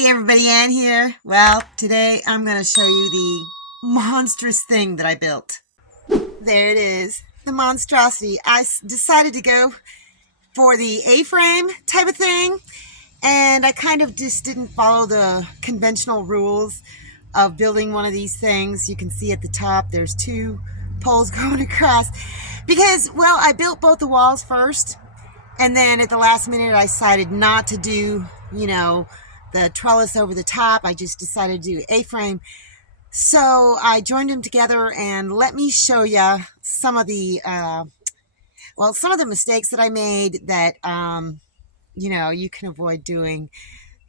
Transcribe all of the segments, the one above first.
Hey everybody, Ann here. Well, today I'm going to show you the monstrous thing that I built. There it is, the monstrosity. I decided to go for the A-frame type of thing, and I kind of just didn't follow the conventional rules of building one of these things. You can see at the top there's two poles going across because, well, I built both the walls first, and then at the last minute I decided not to do, the trellis over the top. I just decided to do A-frame. So I joined them together, and let me show you some of the, some of the mistakes that I made that, you can avoid doing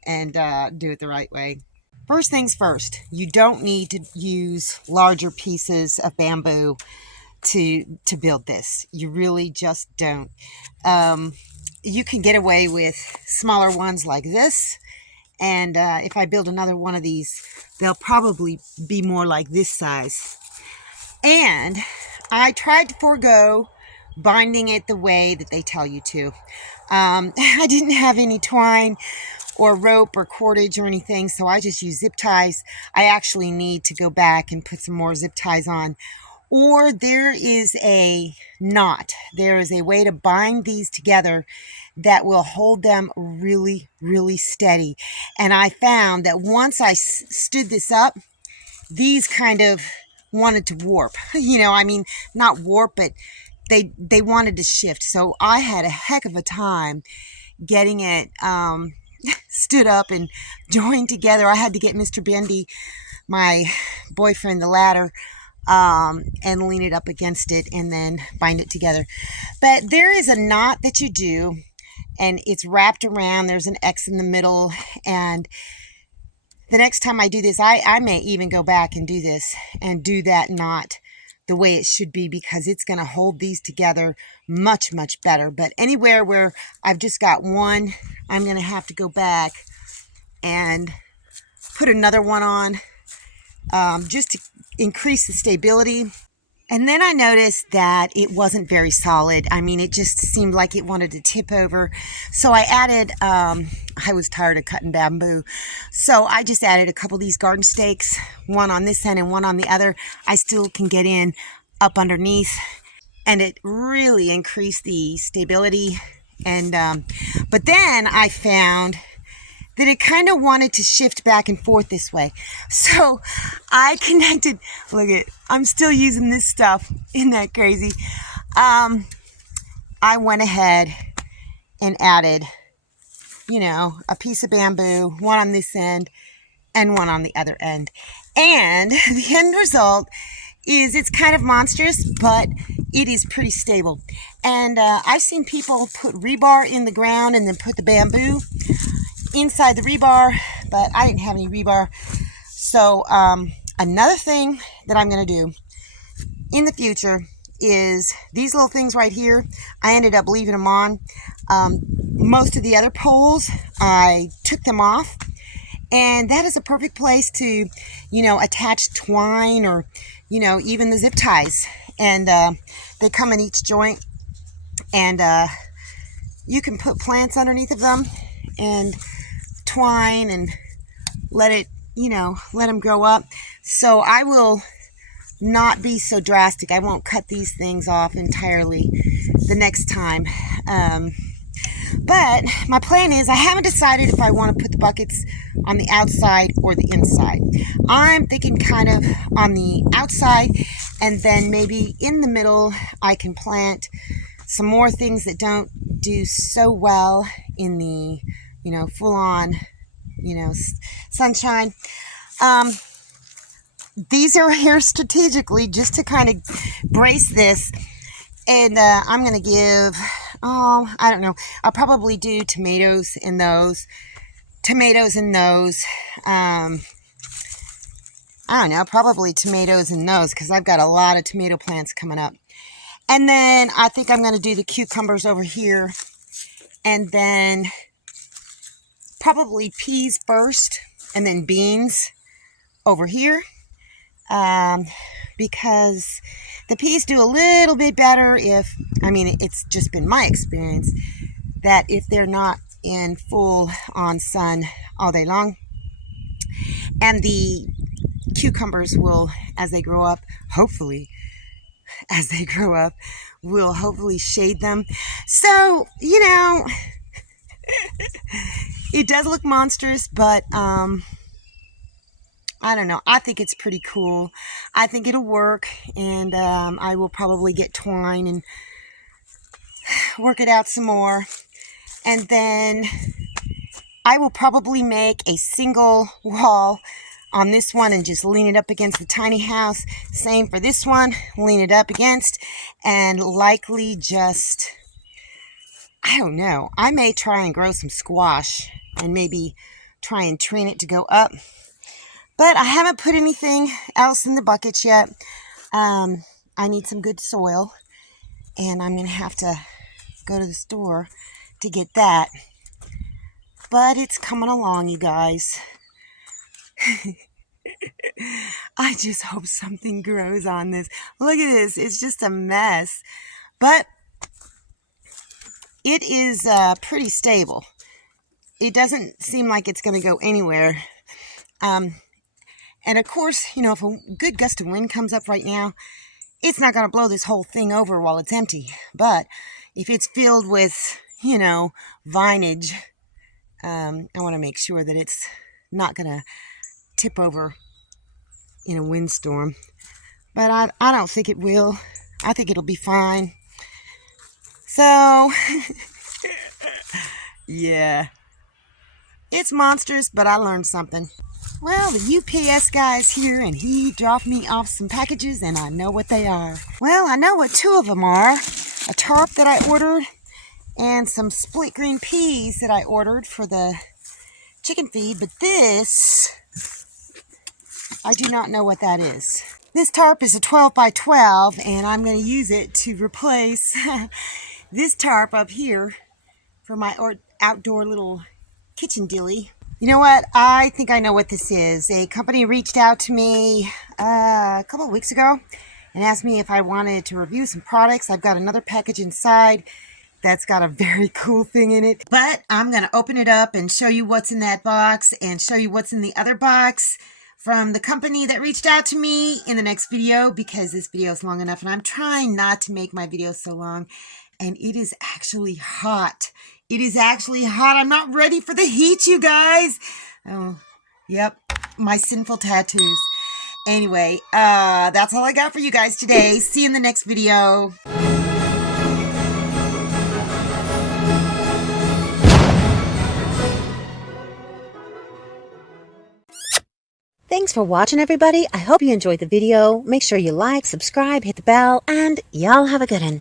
and do it the right way. First things first, you don't need to use larger pieces of bamboo to build this. You really just don't. You can get away with smaller ones like this. And if I build another one of these, they'll probably be more like this size. And I tried to forego binding it the way that they tell you to. I didn't have any twine or rope or cordage or anything, so I just used zip ties. I actually need to go back and put some more zip ties on. Or there is a knot. There is a way to bind these together that will hold them really, really steady. And I found that once I stood this up, these kind of wanted to warp. Not warp, but they wanted to shift. So I had a heck of a time getting it stood up and joined together. I had to get Mr. Bendy, my boyfriend, the ladder, and lean it up against it and then bind it together. But there is a knot that you do, and it's wrapped around. There's an X in the middle, and the next time I do this, I may even go back and do this and do that knot the way it should be, because it's going to hold these together much, much better. But anywhere where I've just got one, I'm going to have to go back and put another one on, just to increase the stability. And then I noticed that it wasn't very solid. It just seemed like it wanted to tip over. So I added, I was tired of cutting bamboo, so I just added a couple of these garden stakes, one on this end and one on the other. I still can get in up underneath, and it really increased the stability. And but then I found that it kind of wanted to shift back and forth this way. So I connected, look at, I'm still using this stuff. Isn't that crazy? I went ahead and added, a piece of bamboo, one on this end and one on the other end. And the end result is it's kind of monstrous, but it is pretty stable. And I've seen people put rebar in the ground and then put the bamboo inside the rebar, but I didn't have any rebar. So another thing that I'm going to do in the future is these little things right here. I ended up leaving them on. Most of the other poles, I took them off, and that is a perfect place to, attach twine or, even the zip ties. And they come in each joint, and you can put plants underneath of them and twine and let them grow up. So I will not be so drastic. I won't cut these things off entirely the next time. But my plan is, I haven't decided if I want to put the buckets on the outside or the inside. I'm thinking kind of on the outside, and then maybe in the middle I can plant some more things that don't do so well in the full-on, sunshine. These are here strategically just to kind of brace this. And I'm going to give, I don't know, I'll probably do tomatoes in those. I don't know, probably tomatoes in those, because I've got a lot of tomato plants coming up. And then I think I'm going to do the cucumbers over here. And then probably peas first, and then beans over here, because the peas do a little bit better if, it's just been my experience that if they're not in full on sun all day long. And the cucumbers will, as they grow up, hopefully, as they grow up, will hopefully shade them. So, you know, it does look monstrous, but I don't know. I think it's pretty cool. I think it'll work, and I will probably get twine and work it out some more. And then I will probably make a single wall on this one and just lean it up against the tiny house. Same for this one, lean it up against, and likely just, I don't know, I may try and grow some squash and maybe try and train it to go up. But I haven't put anything else in the buckets yet. I need some good soil, and I'm going to have to go to the store to get that. But it's coming along, you guys. I just hope something grows on this. Look at this. It's just a mess. But it is pretty stable. It doesn't seem like it's going to go anywhere. And of course, you know, if a good gust of wind comes up right now, it's not going to blow this whole thing over while it's empty. But if it's filled with, you know, vinage, I want to make sure that it's not going to tip over in a windstorm. But I don't think it will. I think it'll be fine. So, yeah. It's monstrous, but I learned something. Well, the UPS guy is here, and he dropped me off some packages, and I know what they are. Well, I know what two of them are. A tarp that I ordered, and some split green peas that I ordered for the chicken feed. But this, I do not know what that is. This tarp is a 12 by 12, and I'm going to use it to replace this tarp up here for my outdoor little kitchen dilly. You know what? I think I know what this is. A company reached out to me a couple of weeks ago and asked me if I wanted to review some products. I've got another package inside that's got a very cool thing in it. But I'm going to open it up and show you what's in that box and show you what's in the other box from the company that reached out to me in the next video, because this video is long enough and I'm trying not to make my videos so long. And it is actually hot. It is actually hot. I'm not ready for the heat, you guys. Oh, yep. My sinful tattoos. Anyway, that's all I got for you guys today. See you in the next video. Thanks for watching, everybody. I hope you enjoyed the video. Make sure you like, subscribe, hit the bell, and y'all have a good one.